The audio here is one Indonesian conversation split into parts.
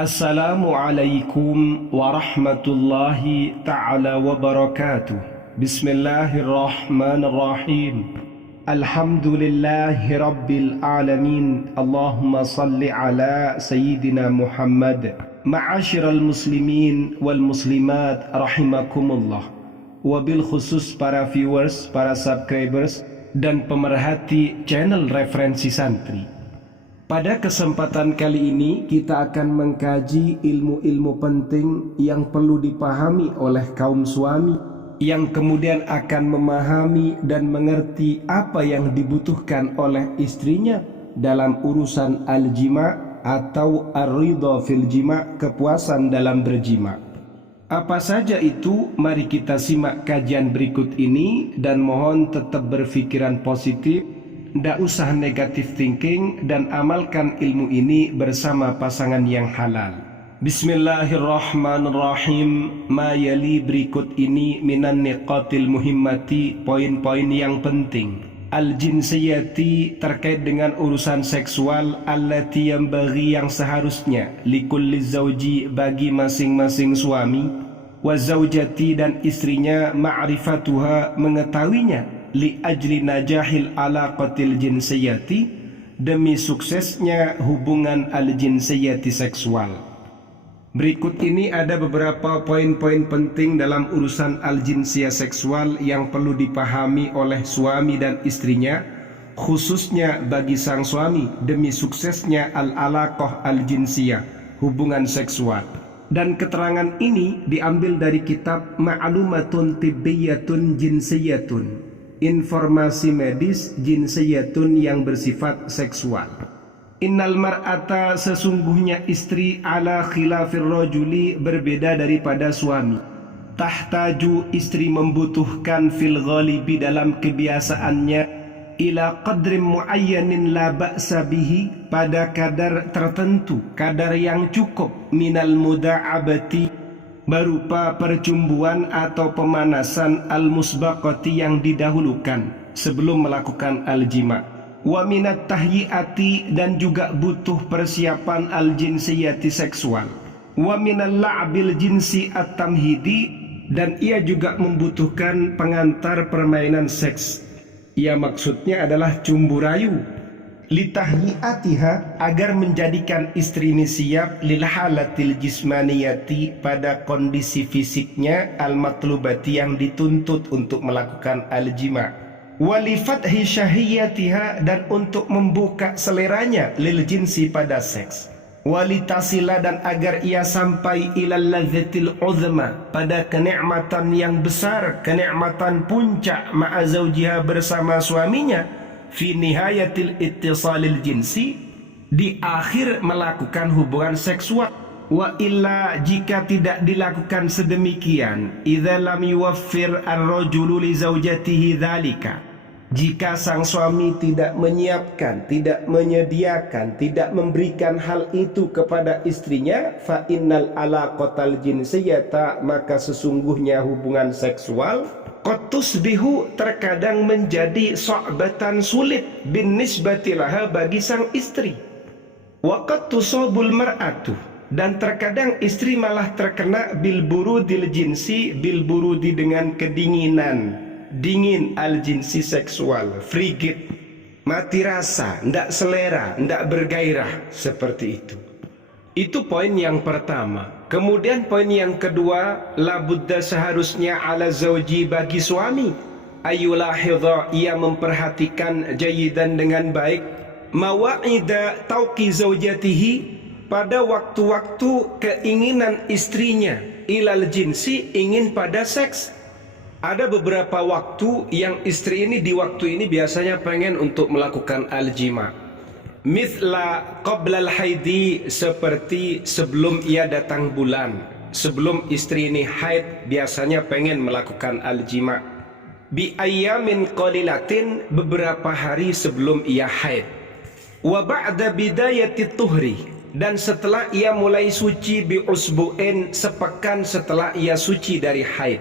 Assalamualaikum warahmatullahi ta'ala wabarakatuh. Bismillahirrahmanirrahim. Alhamdulillahi rabbil alamin. Allahumma salli ala Sayyidina Muhammad. Ma'asyiral muslimin wal muslimat rahimakumullah. Wabil khusus para viewers, para subscribers dan pemerhati channel Referensi Santri. Pada kesempatan kali ini kita akan mengkaji ilmu-ilmu penting yang perlu dipahami oleh kaum suami, yang kemudian akan memahami dan mengerti apa yang dibutuhkan oleh istrinya dalam urusan al-jima' atau ar-ridha fil jima', kepuasan dalam berjima'. Apa saja itu? Mari kita simak kajian berikut ini dan mohon tetap berpikiran positif. Ndak usah negatif thinking dan amalkan ilmu ini bersama pasangan yang halal. Bismillahirrahmanirrahim. Ma yali berikut ini minan niqatil muhimmati, poin-poin yang penting. Al-jinsiyati, terkait dengan urusan seksual, allati yang bagi, yang seharusnya, likulli zawji, bagi masing-masing suami, wa zawjati, dan istrinya, ma'rifatuha, mengetahuinya, li ajli najahil alaqatil jinsiyati, demi suksesnya hubungan al-jinsiyati seksual. Berikut ini ada beberapa poin-poin penting dalam urusan al-jinsiyah seksual yang perlu dipahami oleh suami dan istrinya, khususnya bagi sang suami, demi suksesnya al-alaqah al-jinsiyah, hubungan seksual. Dan keterangan ini diambil dari kitab Ma'lumatun Tibbiyatun Jinsiyatun, informasi medis jinsiyatun yang bersifat seksual. Innal mar'ata, sesungguhnya istri, ala khilafir rajuli, berbeda daripada suami. Tahtaju, istri membutuhkan, fil ghalibi, dalam kebiasaannya, ila qadrim muayyanin la ba'sa bihi, pada kadar tertentu, kadar yang cukup, minal muda'abati, berupa percumbuan atau pemanasan, al-musbaqati, yang didahulukan sebelum melakukan al-jima', wa minat tahyiati, dan juga butuh persiapan al-jinsiyati seksual, wa minal la'bil jinsi at-tamhidi, dan ia juga membutuhkan pengantar permainan seks. Ia maksudnya adalah cumbu rayu, litahyiatiha, agar menjadikan istri ini siap, lil halatil jismaniyati, pada kondisi fisiknya, al matlubati, yang dituntut untuk melakukan al-jima', walifathi syahiyatiha, dan untuk membuka seleranya, lil jinsi, pada seks, walitasila, dan agar ia sampai ilal ladzatil uzma, pada kenikmatan yang besar, kenikmatan puncak, ma'a zawjiha, bersama suaminya, fi nihayatil ittisalil jinsi, di akhir melakukan hubungan seksual. Wa illa, jika tidak dilakukan sedemikian, idza lam yuwaffir ar-rajulu li zawjatihi dzalika, jika sang suami tidak menyiapkan, tidak menyediakan, tidak memberikan hal itu kepada istrinya, fa innal alaqatal jinsiyata, maka sesungguhnya hubungan seksual, qad tusbihu, terkadang menjadi so'batan, sulit, bin nisbatilaha, bagi sang istri, wa qad tusabul mar'atu, dan terkadang istri malah terkena bil burudil jinsi, bil burudi, dengan kedinginan, dingin al-jinsi seksual, frigid, mati rasa, ndak selera, ndak bergairah, seperti itu. Itu poin yang pertama. Kemudian poin yang kedua, labudda, seharusnya, ala zawji, bagi suami, ayulahidha, ia memperhatikan, jayidan, dengan baik, mawa'ida tauqi zawjatihi, pada waktu-waktu keinginan istrinya, ilal jinsi, ingin pada seks. Ada beberapa waktu yang istri ini di waktu ini biasanya pengen untuk melakukan al-jima'. Mithla qoblal haidi, seperti sebelum ia datang bulan, sebelum istri ini haid, biasanya pengen melakukan al-jima'. Bi ayyamin qalilatin, beberapa hari sebelum ia haid. Wa ba'da bidayati tuhri, dan setelah ia mulai suci, bi usbu'in, sepekan setelah ia suci dari haid.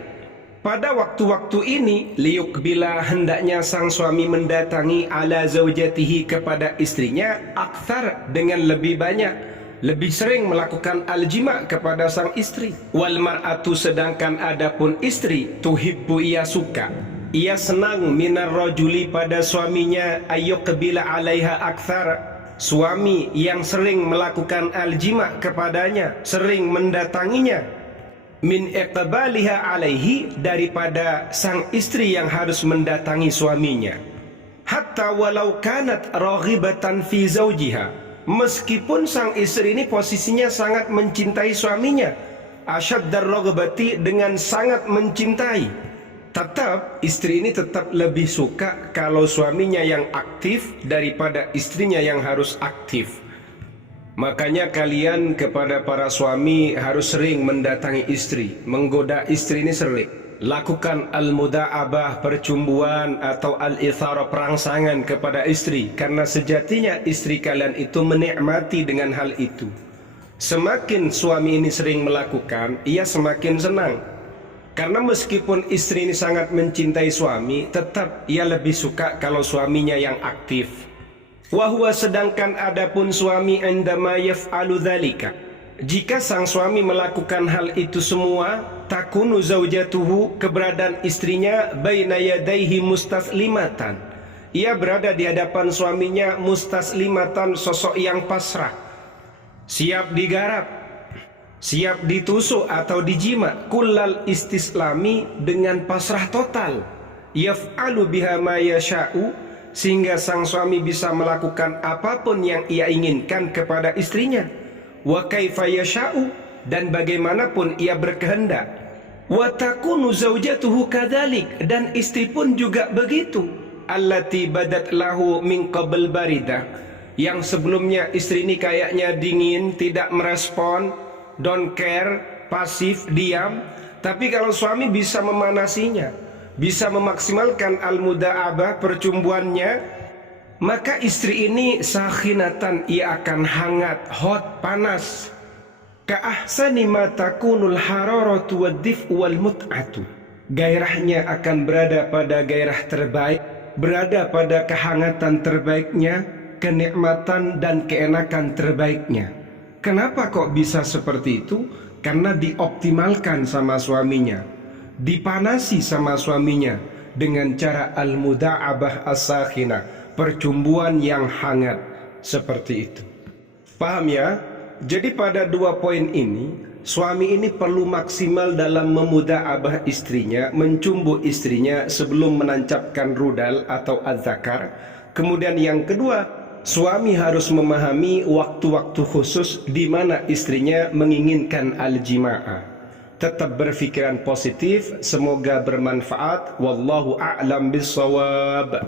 Pada waktu-waktu ini, liyukbila, hendaknya sang suami mendatangi, ala zaujatihi, kepada istrinya, akthar, dengan lebih banyak, lebih sering melakukan al-jima' kepada sang istri. Wal mar'atu, sedangkan adapun istri, tuhibbu, ia suka, ia senang, minar rajuli, pada suaminya, ayyuqbila 'alaiha akthar, suami yang sering melakukan al-jima' kepadanya, sering mendatanginya, min iqbaliha 'alaihi, daripada sang istri yang harus mendatangi suaminya. Hatta walau kanat raghibatan fi zawjiha, meskipun sang istri ini posisinya sangat mencintai suaminya, asyaddar raghbati, dengan sangat mencintai, tetap istri ini tetap lebih suka kalau suaminya yang aktif daripada istrinya yang harus aktif. Makanya kalian kepada para suami harus sering mendatangi istri, menggoda istri ini sering. Lakukan al-muda'abah, percumbuan atau al-ithara, perangsangan kepada istri, karena sejatinya istri kalian itu menikmati dengan hal itu. Semakin suami ini sering melakukan, ia semakin senang. Karena meskipun istri ini sangat mencintai suami, tetap ia lebih suka kalau suaminya yang aktif. Wahwa, sedangkan adapun suami, indama yaf'alu dzalika, jika sang suami melakukan hal itu semua, takunu zaujatuhu, keberadaan istrinya, baina yadaihi mustaslimatan, ia berada di hadapan suaminya mustaslimatan, sosok yang pasrah, siap digarap, siap ditusuk atau dijima, kullal istislami, dengan pasrah total, yaf'alu biha ma yasha'u, sehingga sang suami bisa melakukan apapun yang ia inginkan kepada istrinya. Wa kaifa yasha'u, dan bagaimanapun ia berkehendak. Wa takunu zaujatuhu kadzalik, dan istri pun juga begitu. Allati badat lahu min qabl baridah, yang sebelumnya istri ini kayaknya dingin, tidak merespon, don't care, pasif, diam. Tapi kalau suami bisa memanasinya, bisa memaksimalkan al-muda'abah, percumbuannya, maka istri ini sakhinatan, ia akan hangat, hot, panas. Ka'ahsani ma takunul hararatu wad-dif'u wal mut'atu, gairahnya akan berada pada gairah terbaik, berada pada kehangatan terbaiknya, kenikmatan dan keenakan terbaiknya. Kenapa kok bisa seperti itu? Karena dioptimalkan sama suaminya, dipanasi sama suaminya dengan cara al-muda'abah as-sakhinah, percumbuan yang hangat seperti itu. Paham ya? Jadi pada dua poin ini, suami ini perlu maksimal dalam memuda'abah istrinya, mencumbu istrinya sebelum menancapkan rudal atau adzakar. Kemudian yang kedua, suami harus memahami waktu-waktu khusus di mana istrinya menginginkan al-jima'ah. Tetap berpikiran positif, semoga bermanfaat. Wallahu a'lam bissawab.